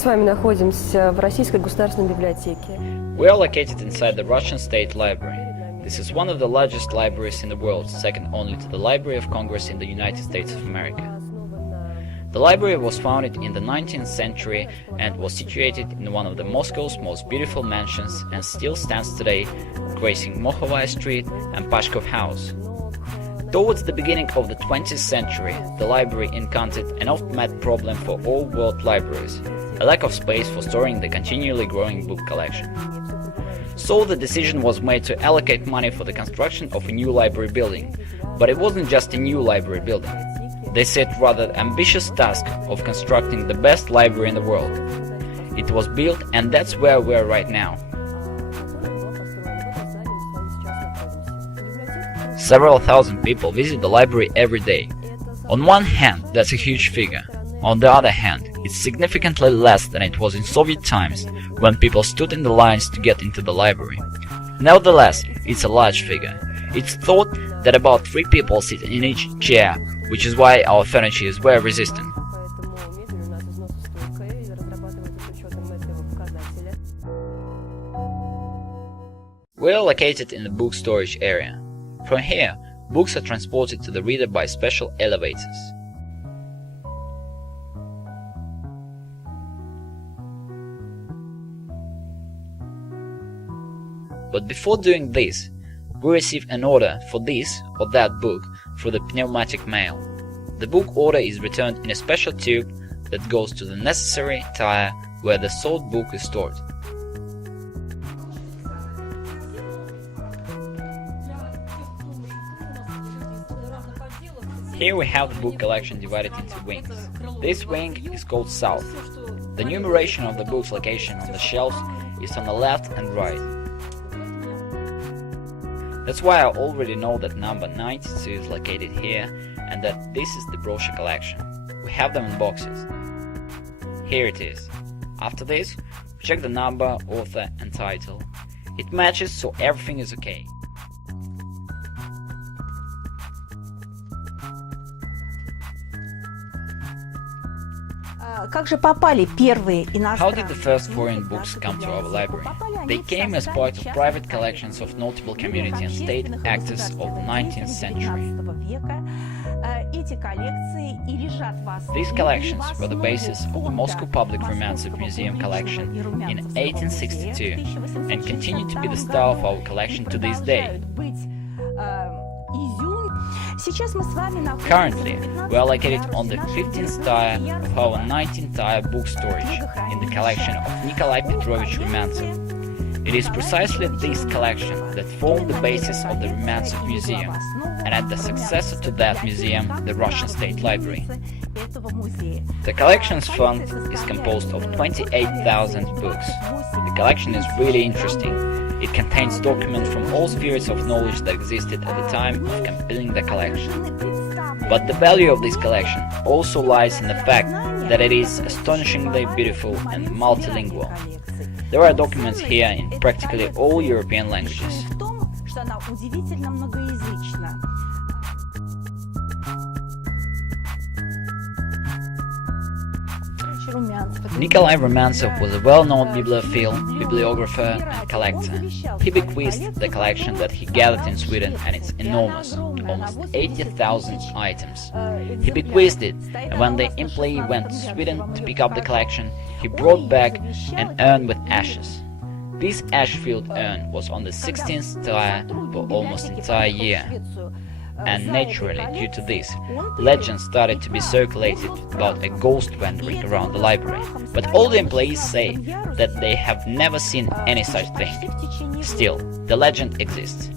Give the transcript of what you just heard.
с вами находимся в Российской государственной библиотеке. We are located inside the Russian State Library. This is one of the largest libraries in the world, second only to the Library of Congress in the United States of America. The library was founded in the 19th century and was situated in one of the Moscow's most beautiful mansions and still stands today, gracing Mokhovaya Street and Pashkov House. Towards the beginning of the 20th century, the library encountered an oft-met problem for all world libraries, a lack of space for storing the continually growing book collection. So the decision was made to allocate money for the construction of a new library building. But it wasn't just a new library building. They set rather ambitious task of constructing the best library in the world. It was built, and that's where we are right now. Several thousand people visit the library every day. On one hand, that's a huge figure. On the other hand, it's significantly less than it was in Soviet times, when people stood in the lines to get into the library. Nevertheless, it's a large figure. It's thought that about 3 people sit in each chair, which is why our furniture is wear resistant. We are located in the book storage area. From here, books are transported to the reader by special elevators. But before doing this, we receive an order for this or that book through the pneumatic mail. The book order is returned in a special tube that goes to the necessary tire where the sought book is stored. Here we have the book collection divided into wings. This wing is called South. The numeration of the book's location on the shelves is on the left and right. That's why I already know that number 92 is located here and that this is the brochure collection. We have them in boxes. Here it is. After this, we check the number, author and title. It matches, so everything is okay. Как же попали первые иностранные? How did the first foreign books come to our library? They came as part of private collections of notable community and state actors of the 19th century. These collections were the basis of the Moscow Public Romancev Museum collection in 1862 and continue to be the star of our collection to this day. Currently, we are located on the 15th tier of our 19th tier book storage in the collection of Nikolai Petrovich Rumyantsev. It is precisely this collection that formed the basis of the Rumyantsev Museum, and at the successor to that museum, the Russian State Library. The collection's fund is composed of 28,000 books. The collection is really interesting. It contains documents from all spheres of knowledge that existed at the time of compiling the collection. But the value of this collection also lies in the fact that it is astonishingly beautiful and multilingual. There are documents here in practically all European languages. Nikolai Rumyantsev was a well-known bibliophile, bibliographer and collector. He bequeathed the collection that he gathered in Sweden, and it's enormous, almost 80,000 items. He bequeathed it, and when the employee went to Sweden to pick up the collection, he brought back an urn with ashes. This ash-filled urn was on the 16th tier for almost an entire year. And naturally, due to this, legends started to be circulated about a ghost wandering around the library. But all the employees say that they have never seen any such thing. Still, the legend exists.